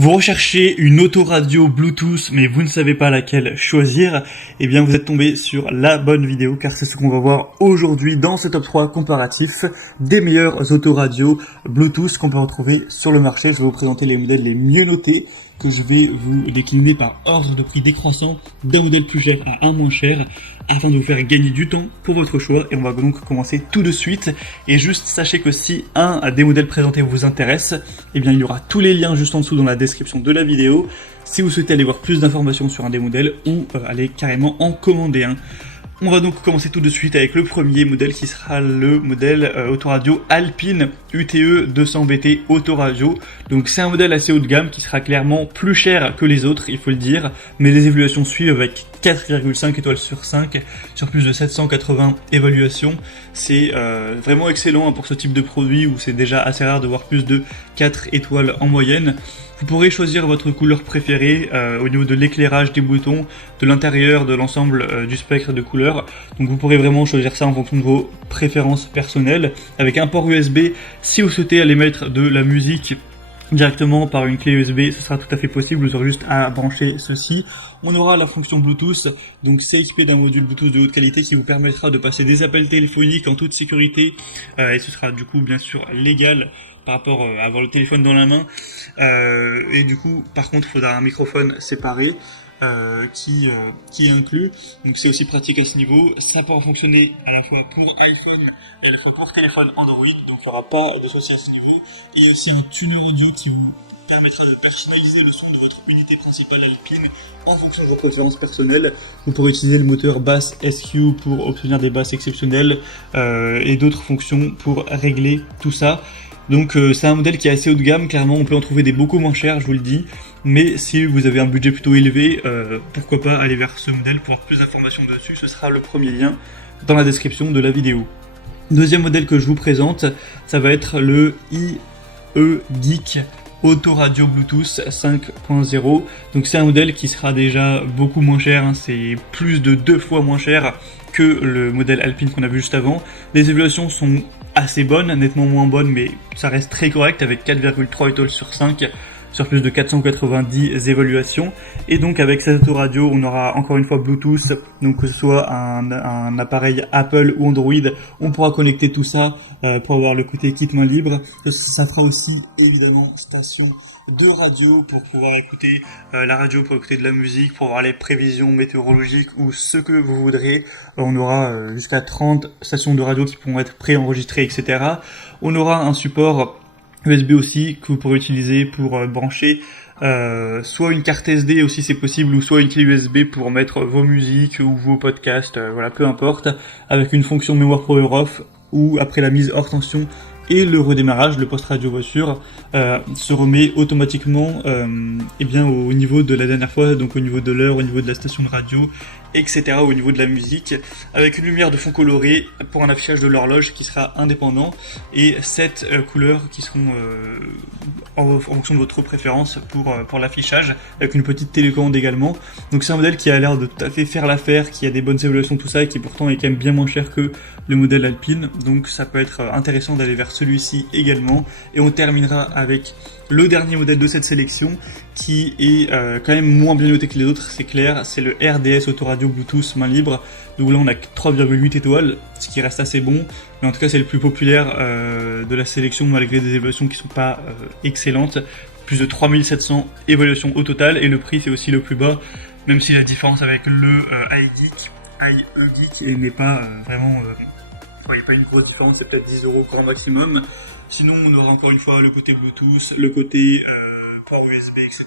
Vous recherchez une autoradio Bluetooth mais vous ne savez pas laquelle choisir, eh bien vous êtes tombé sur la bonne vidéo car c'est ce qu'on va voir aujourd'hui dans ce top 3 comparatif des meilleures autoradios Bluetooth qu'on peut retrouver sur le marché. Je vais vous présenter les modèles les mieux notés que je vais vous décliner par ordre de prix décroissant d'un modèle plus cher à un moins cher afin de vous faire gagner du temps pour votre choix. Et on va donc commencer tout de suite. Et juste sachez que si un des modèles présentés vous intéresse, eh bien il y aura tous les liens juste en dessous dans la description de la vidéo si vous souhaitez aller voir plus d'informations sur un des modèles ou aller carrément en commander un. On va donc commencer tout de suite avec le premier modèle qui sera le modèle autoradio Alpine UTE 200BT autoradio. Donc c'est un modèle assez haut de gamme qui sera clairement plus cher que les autres, il faut le dire, mais les évaluations suivent avec 4,5 étoiles sur 5 sur plus de 780 évaluations. C'est vraiment excellent pour ce type de produit où c'est déjà assez rare de voir plus de 4 étoiles en moyenne. Vous pourrez choisir votre couleur préférée au niveau de l'éclairage des boutons, de l'intérieur, de l'ensemble du spectre de couleurs. Donc vous pourrez vraiment choisir ça en fonction de vos préférences personnelles. Avec un port USB, si vous souhaitez aller mettre de la musique directement par une clé USB, ce sera tout à fait possible, vous aurez juste à brancher ceci. On aura la fonction Bluetooth, donc c'est équipé d'un module Bluetooth de haute qualité qui vous permettra de passer des appels téléphoniques en toute sécurité, et ce sera du coup bien sûr légal par rapport à avoir le téléphone dans la main, et du coup par contre il faudra un microphone séparé qui est inclus, donc c'est aussi pratique à ce niveau. Ça pourra fonctionner à la fois pour iPhone et à la fois pour téléphone Android, donc il n'y aura pas de souci à ce niveau. Et il y a aussi un tuner audio qui vous permettra de personnaliser le son de votre unité principale Alpine en fonction de vos préférences personnelles. Vous pourrez utiliser le moteur Bass SQ pour obtenir des basses exceptionnelles et d'autres fonctions pour régler tout ça. Donc c'est un modèle qui est assez haut de gamme, clairement on peut en trouver des beaucoup moins chers, je vous le dis, mais si vous avez un budget plutôt élevé, pourquoi pas aller vers ce modèle pour avoir plus d'informations dessus, ce sera le premier lien dans la description de la vidéo. Deuxième modèle que je vous présente, ça va être le iEGeek Autoradio Bluetooth 5.0. Donc c'est un modèle qui sera déjà beaucoup moins cher, hein, c'est plus de 2 fois moins cher que le modèle Alpine qu'on a vu juste avant. Les évaluations sont assez bonnes, nettement moins bonnes, mais ça reste très correct avec 4,3 étoiles sur 5 sur plus de 490 évaluations. Et donc avec cette autoradio, on aura encore une fois Bluetooth, donc que ce soit un appareil Apple ou Android, on pourra connecter tout ça pour avoir le côté kit main libre. Ça fera aussi évidemment station de radio pour pouvoir écouter la radio, pour écouter de la musique, pour avoir les prévisions météorologiques ou ce que vous voudrez. On aura jusqu'à 30 stations de radio qui pourront être préenregistrées, etc. On aura un support USB aussi que vous pourrez utiliser pour brancher soit une carte SD aussi c'est possible, ou soit une clé USB pour mettre vos musiques ou vos podcasts, voilà, peu importe, avec une fonction mémoire power off ou après la mise hors tension et le redémarrage, le post-radio voiture se remet automatiquement et bien au niveau de la dernière fois, donc au niveau de l'heure, au niveau de la station de radio, etc., au niveau de la musique, avec une lumière de fond colorée pour un affichage de l'horloge qui sera indépendant, et 7 couleurs qui seront en fonction de votre préférence pour l'affichage, avec une petite télécommande également. Donc c'est un modèle qui a l'air de tout à fait faire l'affaire, qui a des bonnes évaluations, tout ça, et qui pourtant est quand même bien moins cher que le modèle Alpine, donc ça peut être intéressant d'aller vers celui-ci également. Et on terminera avec le dernier modèle de cette sélection qui est quand même moins bien noté que les autres, c'est clair, c'est le RDS Autoradio Bluetooth main libre. Donc là on a 3,8 étoiles, ce qui reste assez bon, mais en tout cas c'est le plus populaire de la sélection malgré des évaluations qui sont pas excellentes. Plus de 3700 évaluations au total, et le prix c'est aussi le plus bas, même si la différence avec le iEGeek n'est pas vraiment... il n'y a pas une grosse différence, c'est peut-être 10 € grand maximum. Sinon, on aura encore une fois le côté Bluetooth, le côté port USB, etc.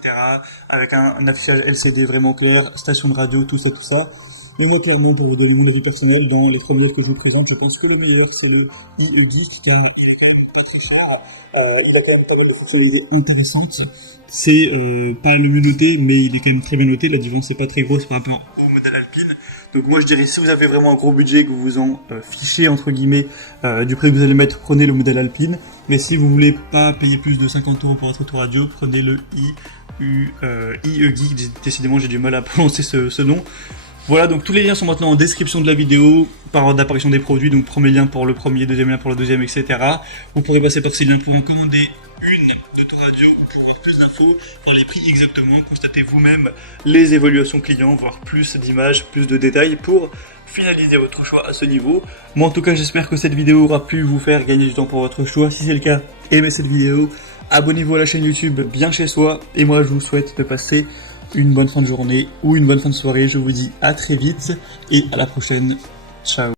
Avec un affichage LCD vraiment clair, station de radio, tout ça, tout ça. Et là, clairement, pour vous donner mon avis personnel, dans les premiers que je vous présente, je pense que le meilleur, c'est le iEGeek, car il est quand même pas très cher. Il a quand même pas mal de fonctionnalités intéressantes. C'est pas le mieux noté, mais il est quand même très bien noté. La différence n'est pas très grosse par rapport au modèle Alpine. Donc moi je dirais, si vous avez vraiment un gros budget, que vous vous en fichez entre guillemets du prix que vous allez mettre, prenez le modèle Alpine. Mais si vous voulez pas payer plus de 50 € pour votre autoradio, prenez le iEGeek. Décidément j'ai du mal à prononcer ce nom. Voilà, donc tous les liens sont maintenant en description de la vidéo par ordre d'apparition des produits. Donc premier lien pour le premier, deuxième lien pour le deuxième, etc. Vous pourrez passer par ces liens pour en commander une d'autoradio pour avoir plus d'infos. dans les prix exactement, constatez vous-même les évaluations clients, voire plus d'images, plus de détails pour finaliser votre choix à ce niveau. Moi en tout cas j'espère que cette vidéo aura pu vous faire gagner du temps pour votre choix. Si c'est le cas, aimez cette vidéo, abonnez-vous à la chaîne YouTube Bien Chez Soi, et moi je vous souhaite de passer une bonne fin de journée ou une bonne fin de soirée. Je vous dis à très vite et à la prochaine. Ciao.